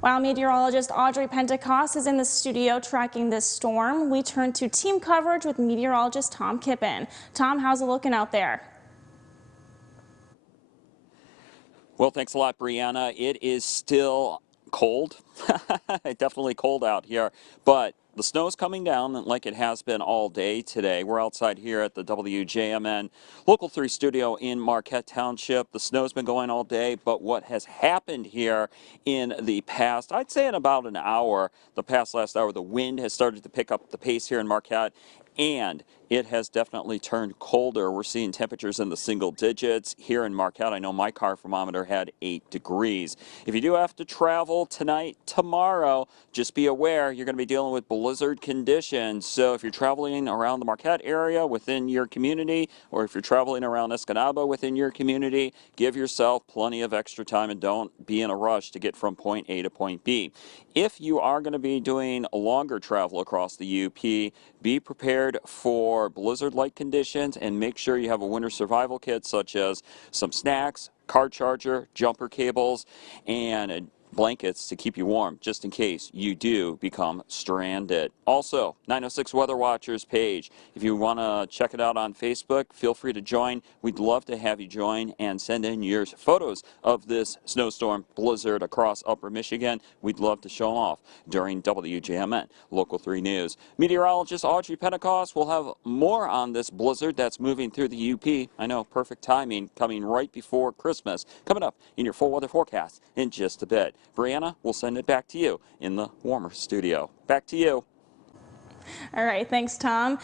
While meteorologist Audrey Pentecost is in the studio tracking this storm, we turn to team coverage with meteorologist Tom Kippen. Tom, how's it looking out there? Well, thanks a lot, Brianna. It is still cold, definitely cold out here, but the snow's coming down like it has been all day today. We're outside here at the WJMN Local 3 studio in Marquette Township. The snow's been going all day, but what has happened here in the past, I'd say in about an hour, the past last hour, the wind has started to pick up the pace here in Marquette, and it has definitely turned colder. We're seeing temperatures in the single digits. Here in Marquette, I know my car thermometer had 8 degrees. If you do have to travel tonight, tomorrow, just be aware you're going to be dealing with blizzard conditions. So if you're traveling around the Marquette area within your community, or if you're traveling around Escanaba within your community, give yourself plenty of extra time and don't be in a rush to get from point A to point B. If you are going to be doing a longer travel across the UP, be prepared for blizzard-like conditions and make sure you have a winter survival kit such as some snacks, car charger, jumper cables, and blankets to keep you warm just in case you do become stranded. Also, 906 Weather Watchers page. If you want to check it out on Facebook, feel free to join. We'd love to have you join and send in your photos of this snowstorm blizzard across upper Michigan. We'd love to show them off during WJMN Local 3 News. Meteorologist Audrey Pentecost will have more on this blizzard that's moving through the UP. I know, perfect timing, coming right before Christmas. Coming up in your full weather forecast in just a bit. Brianna, we'll send it back to you in the warmer studio. Back to you. All right, thanks, Tom.